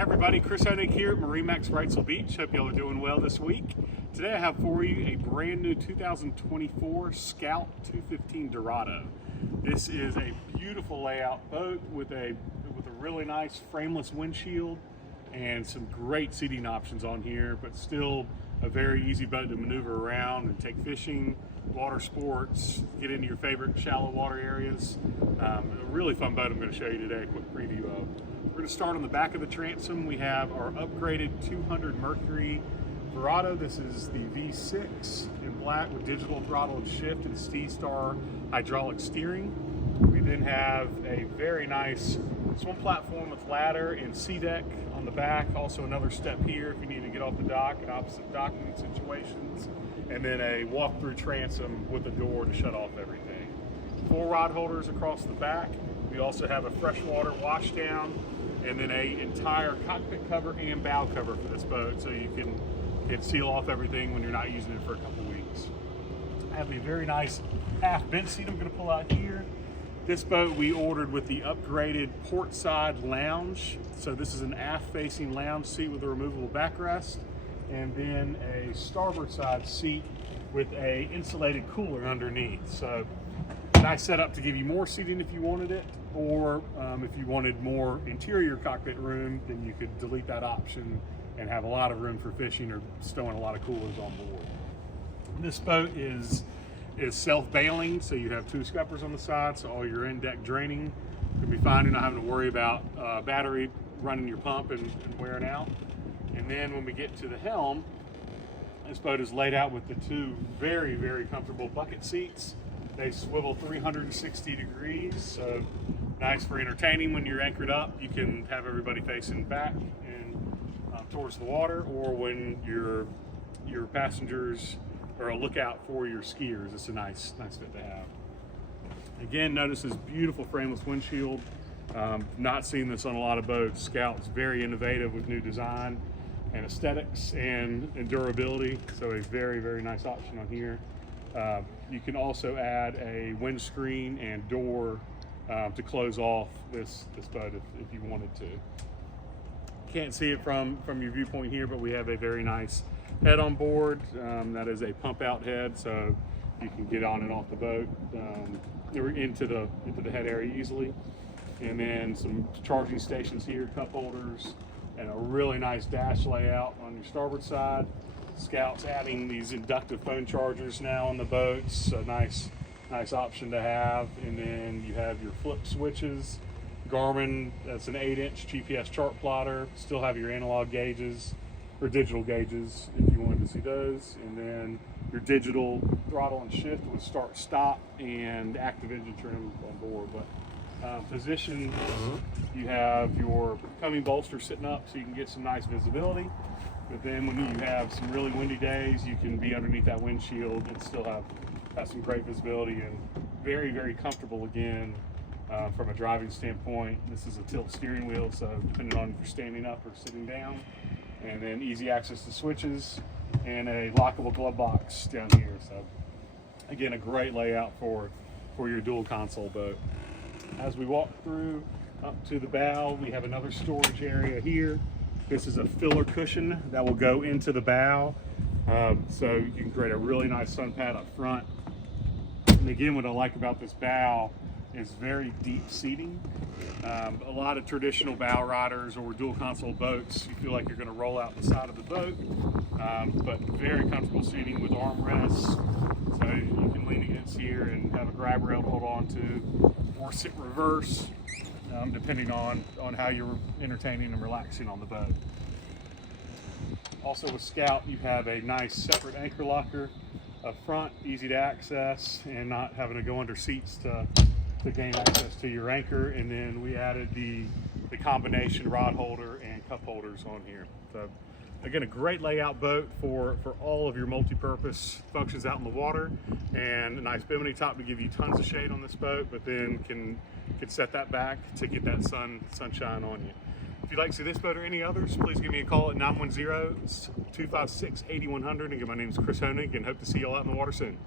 Hi everybody, Chris Honig here at MarineMax Wrightsville Beach. Hope y'all are doing well this week. Today I have for you a brand new 2024 Scout 215 Dorado. This is a beautiful layout boat with a really nice frameless windshield and some great seating options on here, but still a very easy boat to maneuver around and take fishing, water sports, get into your favorite shallow water areas. A really fun boat I'm going to show you today, a quick preview of. We're going to start on the back of the transom. We have our upgraded 200 Mercury Dorado. This is the V6 in black with digital throttle and shift and SeaStar hydraulic steering. We then have a very nice swim platform with ladder and sea deck on the back. Also another step here if you need to get off the dock in opposite docking situations. And then a walk-through transom with a door to shut off everything. 4 rod holders across the back. We also have a freshwater washdown and then a entire cockpit cover and bow cover for this boat, so you can seal off everything when you're not using it for a couple weeks. I have a very nice half bench seat I'm going to pull out here. This boat we ordered with the upgraded port side lounge. So this is an aft facing lounge seat with a removable backrest, and then a starboard side seat with a insulated cooler underneath. So nice setup to give you more seating if you wanted it, or if you wanted more interior cockpit room, then you could delete that option and have a lot of room for fishing or stowing a lot of coolers on board. This boat is self-bailing, so you have 2 scuppers on the side, so all your in-deck draining can be fine. You're not having to worry about battery running your pump and wearing out. And then when we get to the helm, this boat is laid out with the 2 very, very comfortable bucket seats. They swivel 360 degrees, so nice for entertaining when you're anchored up. You can have everybody facing back and towards the water, or when your passengers are a lookout for your skiers. It's a nice fit to have. Again, notice this beautiful frameless windshield. Not seen this on a lot of boats. Scout's very innovative with new design and aesthetics and durability, so a very, very nice option on here. You can also add a windscreen and door to close off this boat if you wanted to. Can't see it from your viewpoint here, but we have a very nice head on board. That is a pump out head, so you can get on and off the boat into the head area easily. And then some charging stations here, cup holders, and a really nice dash layout on your starboard side. Scout's adding these inductive phone chargers now on the boats, a nice option to have. And then you have your flip switches. Garmin, that's an 8-inch GPS chart plotter. Still have your analog gauges or digital gauges if you wanted to see those. And then your digital throttle and shift with start, stop, and active engine trim on board. But position, you have your coming bolster sitting up so you can get some nice visibility. But then when you have some really windy days, you can be underneath that windshield and still have some great visibility, and very, very comfortable again from a driving standpoint. This is a tilt steering wheel, so depending on if you're standing up or sitting down. And then easy access to switches and a lockable glove box down here. So again, a great layout for your dual console boat. As we walk through up to the bow, we have another storage area here. This is a filler cushion that will go into the bow, so you can create a really nice sun pad up front. And again, what I like about this bow is very deep seating. A lot of traditional bow riders or dual console boats, you feel like you're going to roll out the side of the boat, but very comfortable seating with armrests, so you can lean against here and have a grab rail to hold on to, or sit reverse. Depending on how you're entertaining and relaxing on the boat. Also with Scout, you have a nice separate anchor locker up front, easy to access, and not having to go under seats to gain access to your anchor. And then we added the combination rod holder and cup holders on here. So again, a great layout boat for all of your multi-purpose functions out in the water, and a nice bimini top to give you tons of shade on this boat, but then can set that back to get that sunshine on you. If you'd like to see this boat or any others, please give me a call at 910-256-8100. Again, my name is Chris Honig, and hope to see you all out in the water soon.